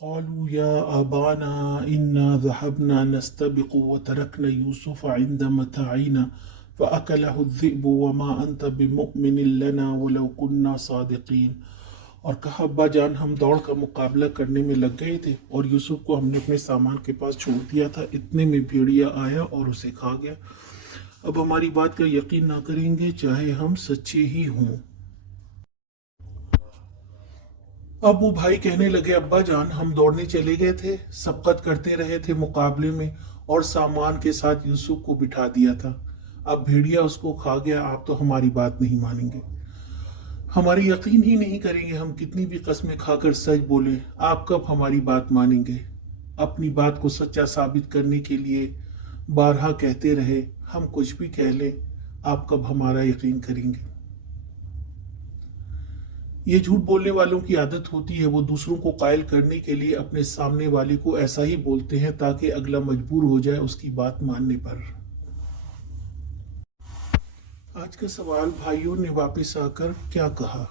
قالوا يا أبانا إنا ذهبنا نستبق وتركنا يوسف عند متاعنا فأكله الذئب وما أنت بمؤمن لنا ولو كنا صادقين. اور کہا ابا جان ہم دوڑ کا مقابلہ کرنے میں لگ گئے تھے اور یوسف کو ہم نے اپنے سامان کے پاس چھوڑ دیا تھا، اتنے میں بھیڑیا آیا اور اسے کھا گیا. اب ہماری بات کا یقین نہ کریں گے چاہے ہم سچے ہی ہوں. اب وہ بھائی کہنے لگے ابا جان ہم دوڑنے چلے گئے تھے، سبقت کرتے رہے تھے مقابلے میں اور سامان کے ساتھ یوسف کو بٹھا دیا تھا. اب بھیڑیا اس کو کھا گیا، آپ تو ہماری بات نہیں مانیں گے، ہماری یقین ہی نہیں کریں گے. ہم کتنی بھی قسمیں کھا کر سچ بولیں، آپ کب ہماری بات مانیں گے؟ اپنی بات کو سچا ثابت کرنے کے لیے بارہا کہتے رہے، ہم کچھ بھی کہہ لیں آپ کب ہمارا یقین کریں گے؟ یہ جھوٹ بولنے والوں کی عادت ہوتی ہے، وہ دوسروں کو قائل کرنے کے لیے اپنے سامنے والے کو ایسا ہی بولتے ہیں تاکہ اگلا مجبور ہو جائے اس کی بات ماننے پر. آج کا سوال، بھائیوں نے واپس آ کر کیا کہا؟